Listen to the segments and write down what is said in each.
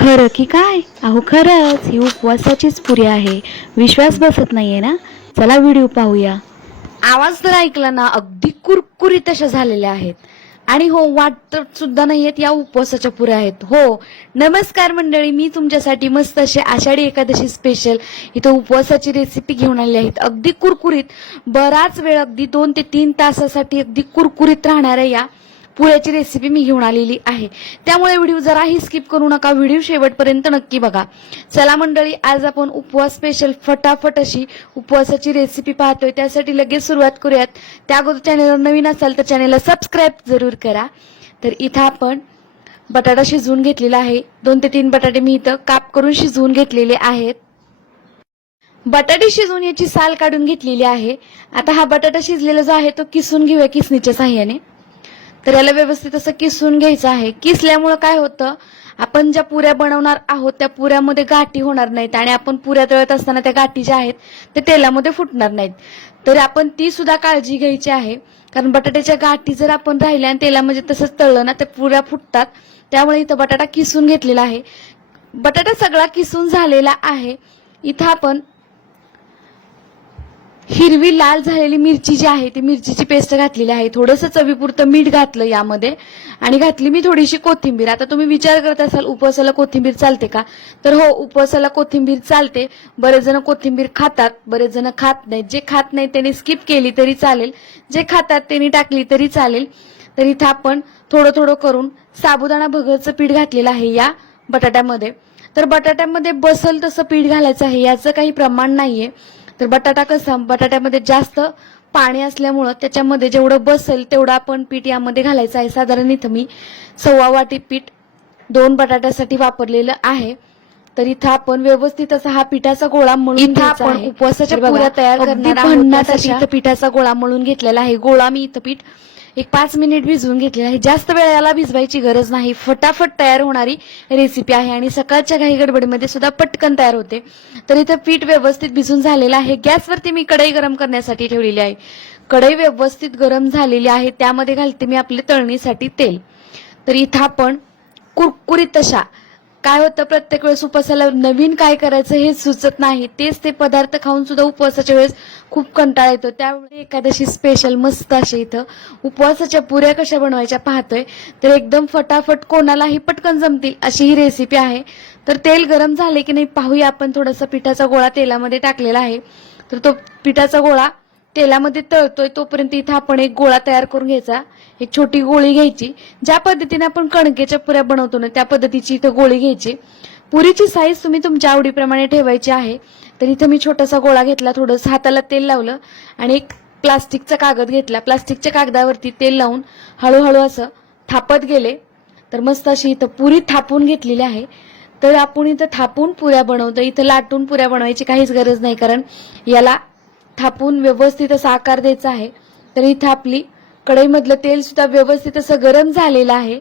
खरं की काय? अहो खरंच ही उपवासाचीच पुरी आहे. विश्वास बसत नाहीये ना? चला व्हिडिओ पाहूया. आवाज तर ऐकला ना अगदी कुरकुरीत अशा झालेल्या आहेत. आणि हो वाटत सुद्धा नाहीयेत या उपवासाच्या पुऱ्या आहेत. हो नमस्कार मंडळी मी तुमच्यासाठी मस्त असे आषाढी एकादशी स्पेशल इथं उपवासाची रेसिपी घेऊन आली आहेत. अगदी कुरकुरीत बराच वेळ अगदी दोन ते तीन तासासाठी अगदी कुरकुरीत राहणाऱ्या या. पुऱ्याची रेसिपी मी घेऊन आलेली आहे. त्यामुळे व्हिडिओ जराही स्किप करू नका. व्हिडिओ शेवटपर्यंत नक्की बघा. चला मंडळी आज आपण उपवास स्पेशल फटाफट अशी उपवासाची रेसिपी पाहतोय. त्यासाठी लगेच सुरुवात करूयात. त्या अगोदर चॅनलवर नवीन असाल तर चॅनेलला सबस्क्राईब जरूर करा. तर इथं आपण बटाटा शिजवून घेतलेला आहे. दोन ते तीन बटाटे मी इथं काप करून शिजवून घेतलेले आहेत. बटाटे शिजवून याची साल काढून घेतलेली आहे. आता हा बटाटा शिजलेला जो आहे तो किसून घेऊया किसणीच्या साह्याने. तर याला व्यवस्थित असं किसून घ्यायचं आहे. किसल्यामुळं काय होतं? आपण ज्या पुऱ्या बनवणार आहोत त्या पुऱ्यामध्ये गाठी होणार नाहीत आणि आपण पुऱ्या तळत असताना त्या गाठी ज्या आहेत ते तेलामध्ये फुटणार नाहीत. तर आपण ती सुद्धा काळजी घ्यायची आहे. कारण बटाट्याच्या गाठी जर आपण राहिल्या आणि तेलामध्ये तसंच तळलं ना त्या पुऱ्या फुटतात. त्यामुळे इथं बटाटा किसून घेतलेला आहे. बटाटा सगळा किसून झालेला आहे. इथं आपण हिरवी लाल झालेली मिरची जी आहे ती मिरचीची पेस्ट घातलेली आहे. थोडंसं चवीपुरतं मीठ घातलं यामध्ये. आणि घातली मी थोडीशी कोथिंबीर. आता तुम्ही विचार करत असाल उपवासाला कोथिंबीर चालते का? तर हो उपवासाला कोथिंबीर चालते. बरेच जण कोथिंबीर खातात बरेच जण खात नाहीत. जे खात नाहीत त्यांनी स्किप केली तरी चालेल. जे खातात त्यांनी टाकली तरी चालेल. तर इथं आपण थोडं थोडं करून साबुदाणा भगरचं पीठ घातलेलं आहे या बटाट्यामध्ये. तर बटाट्यामध्ये बसल तसं पीठ घालायचं आहे याचं काही प्रमाण नाहीये. तर बटाटा कसा बटाट्यामध्ये जास्त पाणी असल्यामुळं त्याच्यामध्ये जेवढं बसेल तेवढं आपण पीठ यामध्ये घालायचं आहे. साधारण इथं मी सव्वा वाटी पीठ दोन बटाट्यासाठी वापरलेलं आहे. तर इथं आपण व्यवस्थित असा हा पिठाचा गोळा इथं घ्यायचा आपण. उपवासाच्या पुऱ्या तयार करणार पिठाचा गोळा मळून घेतलेला आहे. गोळा मी इथं पीठ एक पाच मिनिट भिजवून घेतलेलं आहे. जास्त वेळ याला भिजवायची गरज नाही. फटाफट तयार होणारी रेसिपी आहे आणि सकाळच्या घाई गडबडीमध्ये सुद्धा पटकन तयार होते. तर इथं पीठ व्यवस्थित भिजून झालेलं आहे. गॅसवरती मी कढई गरम करण्यासाठी ठेवलेली आहे. कढई व्यवस्थित गरम झालेली आहे. त्यामध्ये घालते मी आपले तळणीसाठी तेल. तर इथं आपण कुरकुरीत तशा काय होतं प्रत्येक वेळेस उपवासाला नवीन काय करायचं हे सुचत नाही. तेच ते पदार्थ खाऊन सुद्धा उपवासाच्या वेळेस खूप कंटाळा येतो. त्यावेळी एकादशी स्पेशल मस्त असे इथं उपवासाच्या पुऱ्या कशा बनवायच्या पाहतोय. तर एकदम फटाफट कोणालाही पटकन जमतील अशी ही रेसिपी आहे. तर तेल गरम झाले की नाही पाहूया आपण थोडासा पिठाचा गोळा तेलामध्ये टाकलेला आहे. तर तो पिठाचा गोळा तेलामध्ये तळतोय तोपर्यंत इथं आपण एक गोळा तयार करून घ्यायचा. एक छोटी गोळी घ्यायची. ज्या पद्धतीने आपण कणकेच्या पुऱ्या बनवतो ना त्या पद्धतीची इथं गोळी घ्यायची. पुरीची साईज तुम्ही तुमच्या आवडीप्रमाणे ठेवायची आहे. तर इथं मी छोटासा गोळा घेतला थोडंसं हाताला तेल लावलं आणि एक प्लास्टिकचा कागद घेतला. प्लास्टिकच्या कागदावरती तेल लावून हळूहळू असं थापत गेले. तर मस्त अशी इथं पुरी थापून घेतलेली आहे. तर आपण इथं थापून पुऱ्या बनवतो. इथं लाटून पुऱ्या बनवायची काहीच गरज नाही कारण याला थापून व्यवस्थित असा आकार द्यायचा आहे. तर इथं आपली कढईमधलं तेल सुद्धा व्यवस्थित असं गरम झालेलं आहे.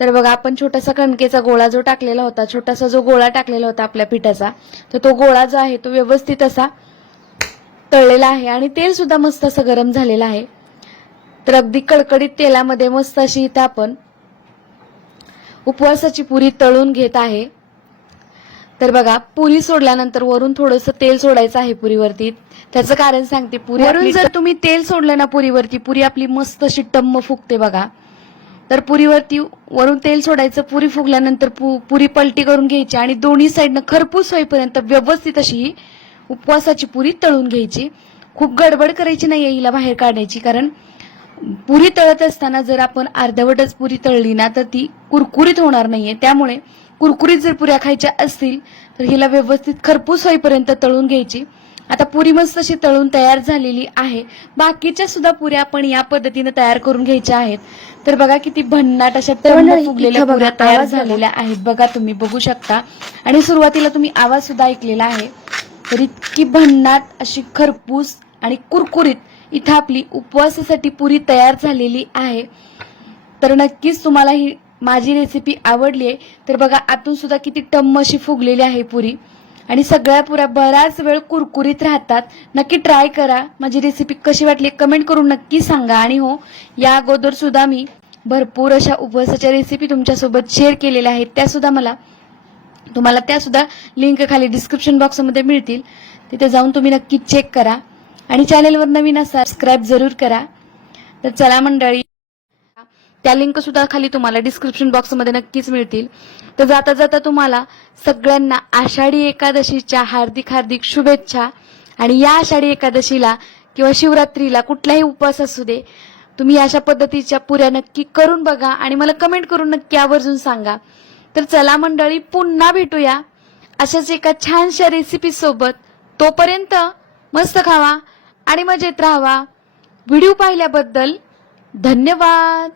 तर बघा आपण छोटासा कणकेचा गोळा जो टाकलेला होता छोटासा जो गोळा टाकलेला होता आपल्या पिठाचा तर तो गोळा जो आहे तो व्यवस्थित असा तळलेला आहे आणि तेल सुद्धा मस्त असं गरम झालेलं आहे. तर अगदी कडकडीत तेलामध्ये मस्त अशी इथं आपण उपवासाची पुरी तळून घेत आहे. तर बघा पुरी सोडल्यानंतर वरून थोडंसं तेल सोडायचं आहे पुरीवरती. त्याचं कारण सांगते पुरी वरून जर तुम्ही तेल सोडलं ना पुरीवरती पुरी आपली मस्त अशी टम्म फुगते बघा. तर पुरीवरती वरून तेल सोडायचं पुरी फुगल्यानंतर पु पुरी पलटी करून घ्यायची आणि दोन्ही साईडनं खरपूस होईपर्यंत व्यवस्थित अशी ही उपवासाची पुरी तळून घ्यायची. खूप गडबड करायची नाही हिला बाहेर काढायची कारण पुरी तळत असताना जर आपण अर्धवटच पुरी तळली ना तर ती कुरकुरीत होणार नाहीये. त्यामुळे कुरकुरीत जर पुऱ्या खायच्या असतील तर हिला व्यवस्थित खरपूस होईपर्यंत तळून घ्यायची. आता पुरी मस्त अशी तळून तयार झालेली आहे. बाकीच्या सुद्धा पुऱ्या आपण या पद्धतीने तयार करून घ्यायच्या आहेत. तर बघा किती भन्नाट अशा मंडळी, फुगलेल्या पुऱ्या तयार. झालेल्या आहेत. बघा तुम्ही बघू शकता. आणि सुरुवातीला तुम्ही आवाज सुद्धा ऐकलेला आहे. तर इतकी भन्नाट अशी खरपूस आणि कुरकुरीत इथं आपली उपवासासाठी पुरी तयार झालेली आहे. तर नक्कीच तुम्हाला ही माझी रेसिपी आवडली आहे. तर बघा आतून सुद्धा किती टम्म अशी फुगलेली आहे पुरी. आणि सगळ्या पुऱ्या बराच वेळ कुरकुरीत राहतात. नक्की ट्राय करा. माझी रेसिपी कशी वाटली कमेंट करून नक्की सांगा. आणि हो या अगोदर सुद्धा मी भरपूर अशा उपवासाच्या रेसिपी तुमच्यासोबत शेअर केलेल्या आहेत. त्या सुद्धा मला तुम्हाला त्या सुद्धा लिंक खाली डिस्क्रिप्शन बॉक्समध्ये मिळतील. तिथे जाऊन तुम्ही नक्की चेक करा. आणि चॅनेलवर नवीन असा सबस्क्राईब जरूर करा. तर चला मंडळी त्या लिंक सुद्धा खाली तुम्हाला डिस्क्रिप्शन बॉक्समध्ये नक्कीच मिळतील. तर जाता जाता तुम्हाला सगळ्यांना आषाढी एकादशीच्या हार्दिक हार्दिक शुभेच्छा. आणि या आषाढी एकादशीला किंवा शिवरात्रीला कुठलाही उपवास असू दे तुम्ही अशा पद्धतीच्या पुऱ्या नक्की करून बघा आणि मला कमेंट करून नक्की आवर्जून सांगा. तर चला मंडळी पुन्हा भेटूया अशाच एका छानशा रेसिपी सोबत. तोपर्यंत मस्त खावा आणि मजेत राहावा. व्हिडिओ पाहिल्याबद्दल धन्यवाद.